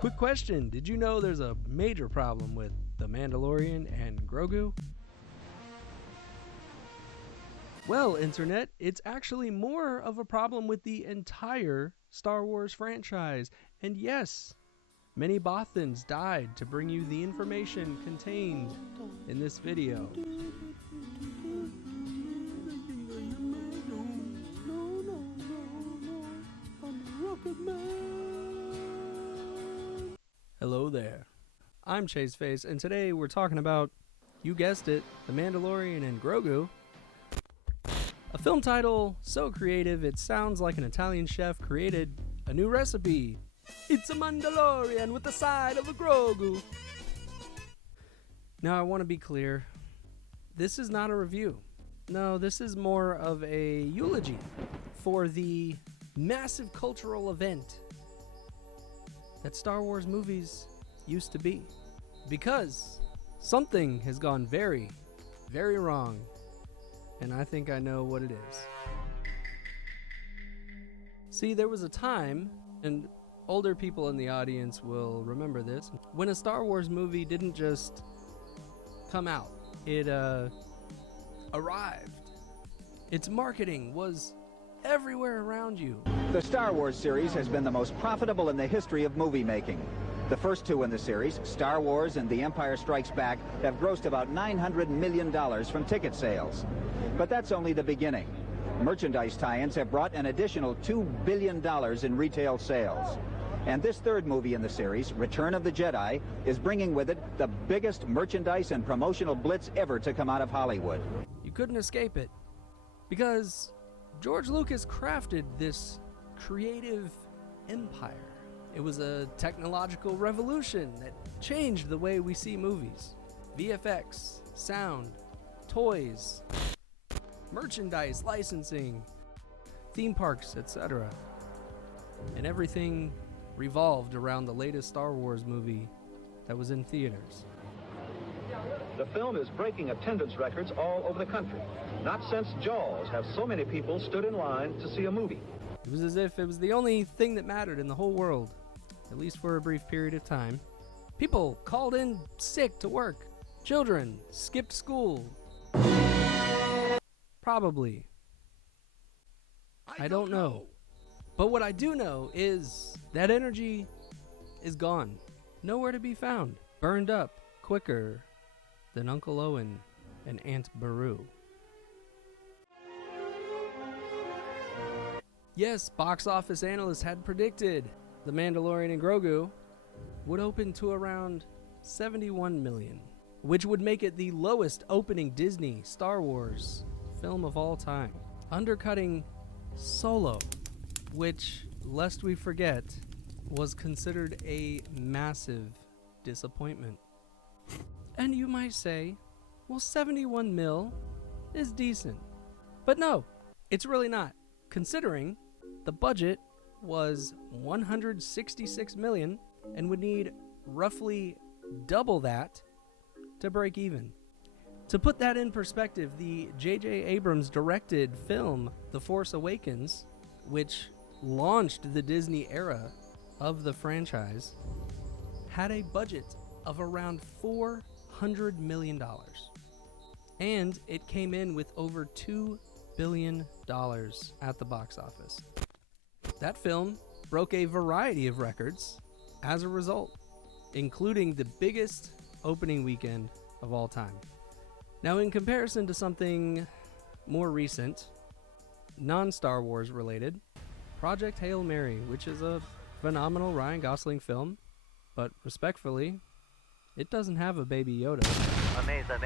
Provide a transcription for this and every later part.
Quick question, did you know there's a major problem with The Mandalorian and Grogu? Well, Internet, it's actually more of a problem with the entire Star Wars franchise. And yes, many Bothans died to bring you the information contained in this video. Hello there. I'm Chaseface, and today we're talking about, you guessed it, The Mandalorian and Grogu. A film title so creative it sounds like an Italian chef created a new recipe. It's a Mandalorian with the side of a Grogu. Now I want to be clear, this is not a review. No, this is more of a eulogy for the massive cultural event that Star Wars movies used to be. Because something has gone very, very wrong. And I think I know what it is. See, there was a time, and older people in the audience will remember this, when a Star Wars movie didn't just come out. It arrived. Its marketing was everywhere around you. The Star Wars series has been the most profitable in the history of movie making. The first two in the series, Star Wars and The Empire Strikes Back, have grossed about $900 million from ticket sales. But that's only the beginning. Merchandise tie-ins have brought an additional $2 billion in retail sales. And this third movie in the series, Return of the Jedi, is bringing with it the biggest merchandise and promotional blitz ever to come out of Hollywood. You couldn't escape it, because George Lucas crafted this creative empire. It was a technological revolution that changed the way we see movies. VFX, sound, toys, merchandise, licensing, theme parks, etc. And everything revolved around the latest Star Wars movie that was in theaters. The film is breaking attendance records all over the country. Not since Jaws have so many people stood in line to see a movie. It was as if it was the only thing that mattered in the whole world, at least for a brief period of time. People called in sick to work. Children skipped school. Probably. I don't know. But what I do know is that energy is gone. Nowhere to be found. Burned up quicker than Uncle Owen and Aunt Beru. Yes, box office analysts had predicted The Mandalorian and Grogu would open to around 71 million, which would make it the lowest opening Disney Star Wars film of all time, undercutting Solo, which, lest we forget, was considered a massive disappointment. And you might say, well, 71 mil is decent. But no, it's really not, considering the budget was 166 million and would need roughly double that to break even. To put that in perspective, the J.J. Abrams directed film The Force Awakens, which launched the Disney era of the franchise, had a budget of around $400 million. And it came in with over $2 billion at the box office. That film broke a variety of records as a result, including the biggest opening weekend of all time. Now, in comparison to something more recent, non-Star Wars related, Project Hail Mary, which is a phenomenal Ryan Gosling film, but respectfully, it doesn't have a Baby Yoda. Amazing.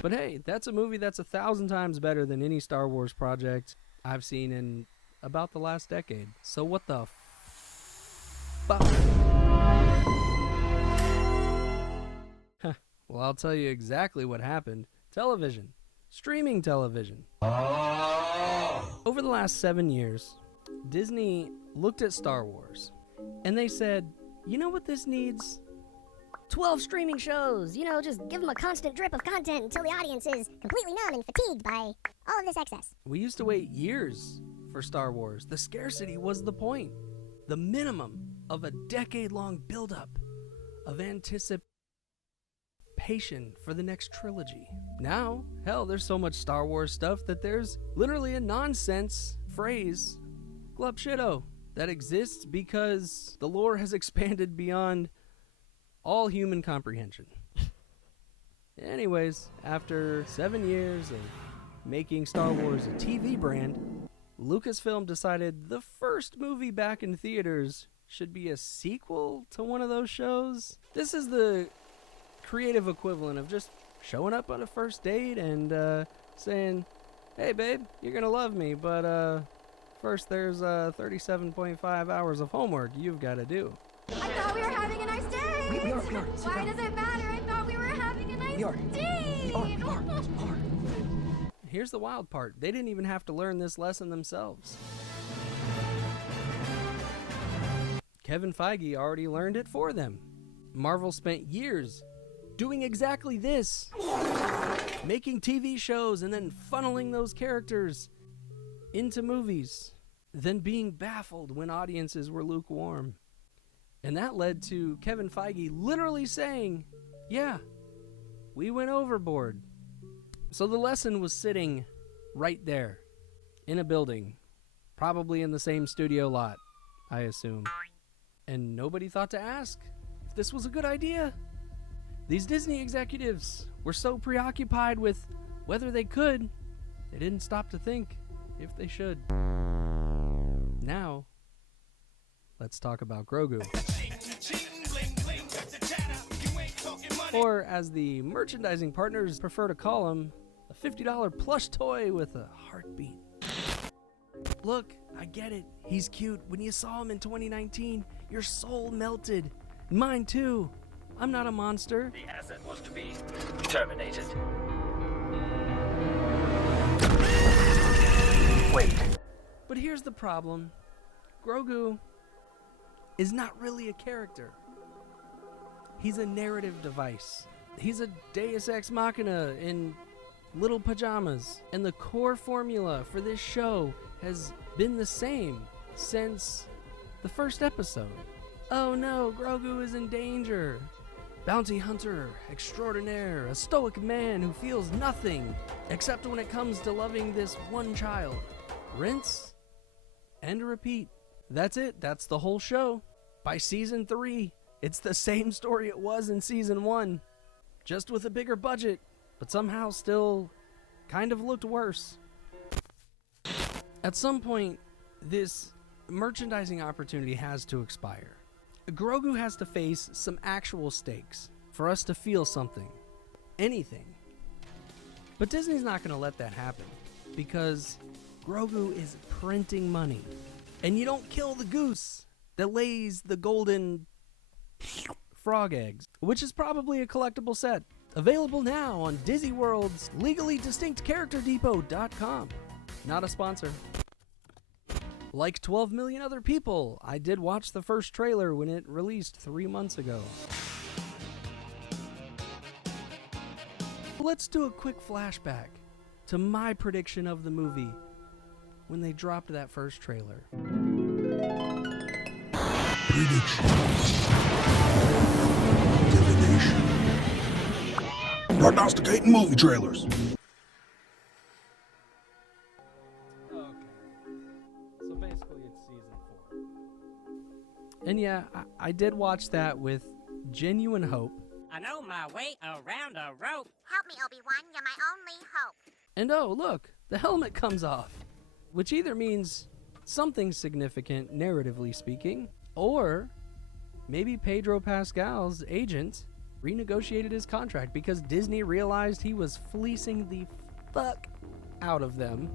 But hey, that's a movie that's 1,000 times better than any Star Wars project I've seen in about the last decade. So what the fuck? Well, I'll tell you exactly what happened. Television. Streaming television. Over the last 7 years, Disney looked at Star Wars, and they said, you know what this needs? 12 streaming shows, just give them a constant drip of content until the audience is completely numb and fatigued by all of this excess. We used to wait years for Star Wars. The scarcity was the point. The minimum of a decade-long buildup of anticipation for the next trilogy. Now, hell, there's so much Star Wars stuff that there's literally a nonsense phrase, glub shitto, that exists because the lore has expanded beyond all human comprehension. Anyways, after 7 years of making Star Wars a TV brand, Lucasfilm decided the first movie back in theaters should be a sequel to one of those shows. This is the creative equivalent of just showing up on a first date and saying, hey babe, you're gonna love me, but first there's 37.5 hours of homework you've got to do. I thought we were having a nice day. We are. Why does it matter? I thought we were having a nice day. We are. Here's the wild part. They didn't even have to learn this lesson themselves. Kevin Feige already learned it for them. Marvel spent years doing exactly this. Making TV shows and then funneling those characters into movies. Then being baffled when audiences were lukewarm. And that led to Kevin Feige literally saying, yeah, we went overboard. So the lesson was sitting right there in a building, probably in the same studio lot, I assume. And nobody thought to ask if this was a good idea. These Disney executives were so preoccupied with whether they could, they didn't stop to think if they should. Now, let's talk about Grogu. Or, as the merchandising partners prefer to call him, a $50 plush toy with a heartbeat. Look, I get it. He's cute. When you saw him in 2019, your soul melted. Mine too. I'm not a monster. The asset was to be terminated. Wait. But here's the problem. Grogu is not really a character. He's a narrative device. He's a deus ex machina in little pajamas. And the core formula for this show has been the same since the first episode. Oh no, Grogu is in danger. Bounty hunter extraordinaire, a stoic man who feels nothing except when it comes to loving this one child. Rinse and repeat. That's it. That's the whole show. By season 3, it's the same story it was in season 1, just with a bigger budget, but somehow still kind of looked worse. At some point, this merchandising opportunity has to expire. Grogu has to face some actual stakes for us to feel something, anything. But Disney's not going to let that happen because Grogu is printing money. And you don't kill the goose that lays the golden frog eggs, which is probably a collectible set. Available now on Disney World's legally distinct CharacterDepot.com. Not a sponsor. Like 12 million other people, I did watch the first trailer when it released 3 months ago. Let's do a quick flashback to my prediction of the movie when they dropped that first trailer. Prediction. Divination. Prognosticating movie trailers. Okay. So basically it's season 4. And yeah, I did watch that with genuine hope. I know my way around a rope. Help me, Obi-Wan. You're my only hope. And oh, look, the helmet comes off. Which either means something significant, narratively speaking, or maybe Pedro Pascal's agent renegotiated his contract because Disney realized he was fleecing the fuck out of them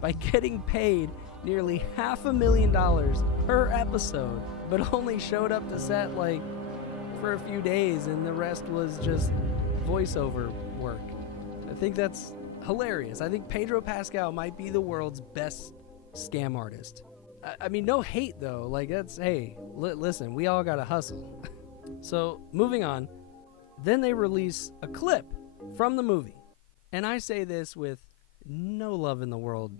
by getting paid nearly $500,000 per episode, but only showed up to set like for a few days and the rest was just voiceover work. I think that's hilarious. I think Pedro Pascal might be the world's best scam artist. I mean, no hate though. Like that's, hey, listen, we all gotta hustle. So moving on, then they release a clip from the movie. And I say this with no love in the world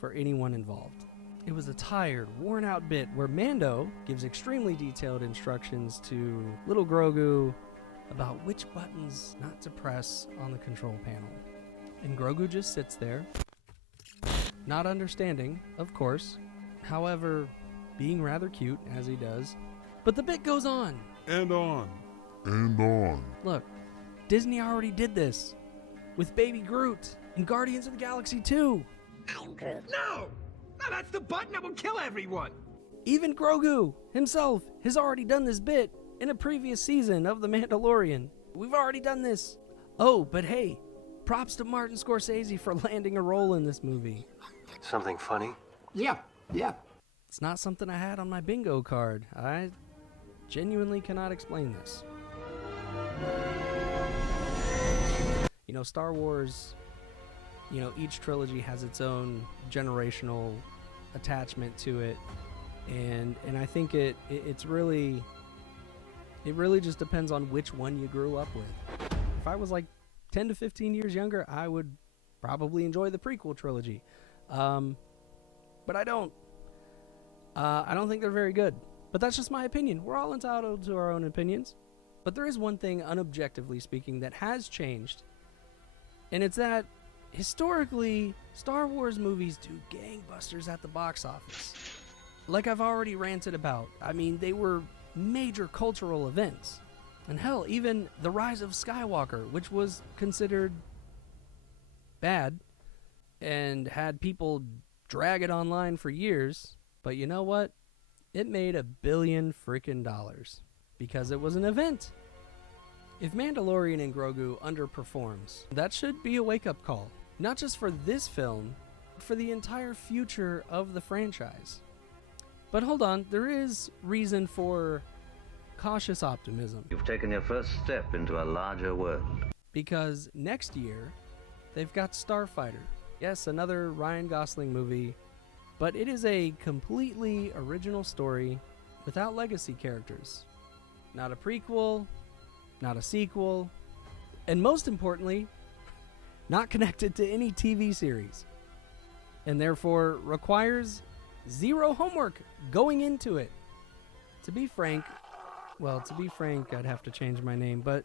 for anyone involved. It was a tired, worn-out bit where Mando gives extremely detailed instructions to little Grogu about which buttons not to press on the control panel. And Grogu just sits there, not understanding, of course, however, being rather cute, as he does. But the bit goes on. And on. And on. Look, Disney already did this with Baby Groot in Guardians of the Galaxy 2. I'm Groot. No! No, that's the button that will kill everyone! Even Grogu himself has already done this bit in a previous season of The Mandalorian. We've already done this. Oh, but hey, props to Martin Scorsese for landing a role in this movie. Something funny? Yeah. It's not something I had on my bingo card. I genuinely cannot explain this. You know, Star Wars, you know, each trilogy has its own generational attachment to it. And I think it really just depends on which one you grew up with. If I was like 10 to 15 years younger, I would probably enjoy the prequel trilogy. But I don't. I don't think they're very good. But that's just my opinion. We're all entitled to our own opinions. But there is one thing, unobjectively speaking, that has changed. And it's that, historically, Star Wars movies do gangbusters at the box office. Like I've already ranted about. I mean, they were major cultural events. And hell, even The Rise of Skywalker, which was considered bad and had people drag it online for years. But you know what? It made $1 billion freaking dollars because it was an event. If Mandalorian and Grogu underperforms, that should be a wake-up call. Not just for this film, but for the entire future of the franchise. But hold on, there is reason for cautious optimism. You've taken your first step into a larger world. Because next year, they've got Starfighter. Yes, another Ryan Gosling movie, but it is a completely original story without legacy characters. Not a prequel, not a sequel, and most importantly, not connected to any TV series. And therefore requires zero homework going into it. To be frank, I'd have to change my name, but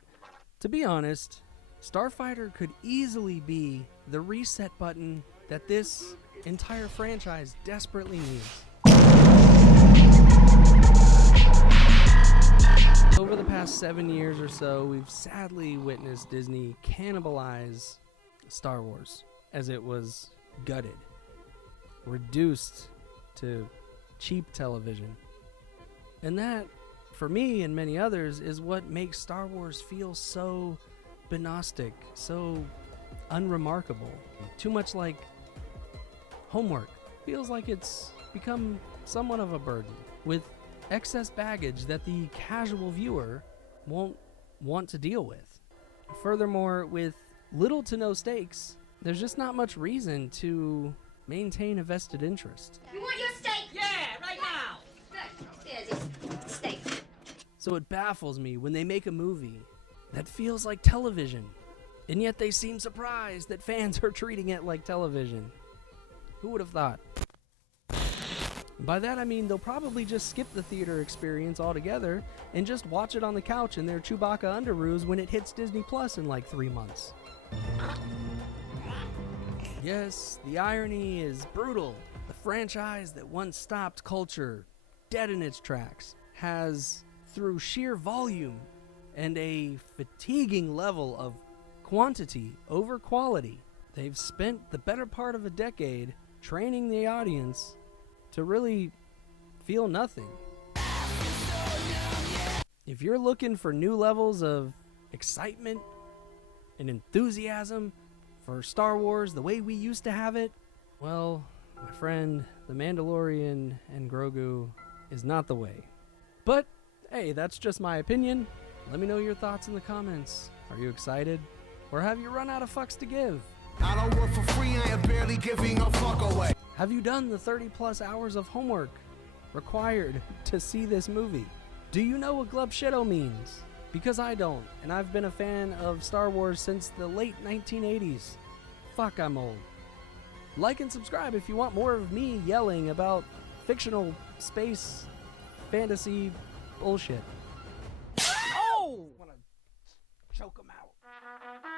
to be honest, Starfighter could easily be the reset button that this entire franchise desperately needs. Over the past 7 years or so, we've sadly witnessed Disney cannibalize Star Wars as it was gutted, reduced to cheap television. And that, for me and many others, is what makes Star Wars feel so bombastic, so unremarkable. Too much like homework. Feels like it's become somewhat of a burden, with excess baggage that the casual viewer won't want to deal with. Furthermore, with little to no stakes, there's just not much reason to maintain a vested interest. You want your steak? Yeah, right now. Good. Here's your steak. So it baffles me when they make a movie that feels like television, and yet they seem surprised that fans are treating it like television. Who would have thought? By that I mean they'll probably just skip the theater experience altogether and just watch it on the couch in their Chewbacca underoos when it hits Disney Plus in like 3 months. Yes, the irony is brutal. The franchise that once stopped culture dead in its tracks has, through sheer volume and a fatiguing level of quantity over quality, they've spent the better part of a decade training the audience to really feel nothing. If you're looking for new levels of excitement and enthusiasm for Star Wars the way we used to have it, well, my friend, The Mandalorian and Grogu is not the way. But, hey, that's just my opinion. Let me know your thoughts in the comments. Are you excited? Or have you run out of fucks to give? I don't work for free, I am barely giving a fuck away. Have you done the 30 plus hours of homework required to see this movie? Do you know what Glub Shitto means? Because I don't, and I've been a fan of Star Wars since the late 1980s. Fuck, I'm old. Like and subscribe if you want more of me yelling about fictional space fantasy bullshit. Oh! I want to choke him out.